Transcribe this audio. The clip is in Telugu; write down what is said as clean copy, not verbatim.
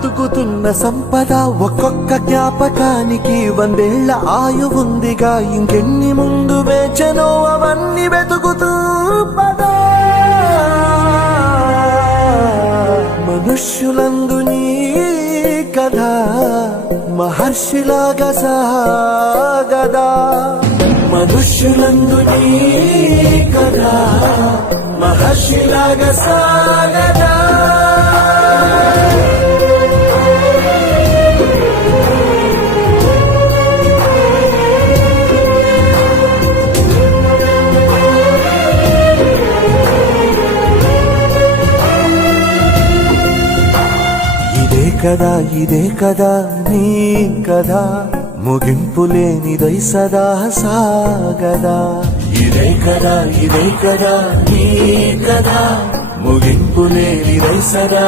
వెతుకుతున్న సంపద ఒక్కొక్క జ్ఞాపకానికి 100 ఏళ్ల ఆయువుందిగా ఇంకెన్ని ముందు వేచనో అవన్నీ వెతుకుతూ పదా మనుష్యులందు నీ కథ మహర్షిలాగా సాగదా మనుష్యులందు నీ కథ మహర్షిలాగా సాగదా ఇదే కదా నీ కదా ముగింపులేనిదై సదా సాగదా ఇదే కదా నీ కదా ముగింపులేనిదై సదా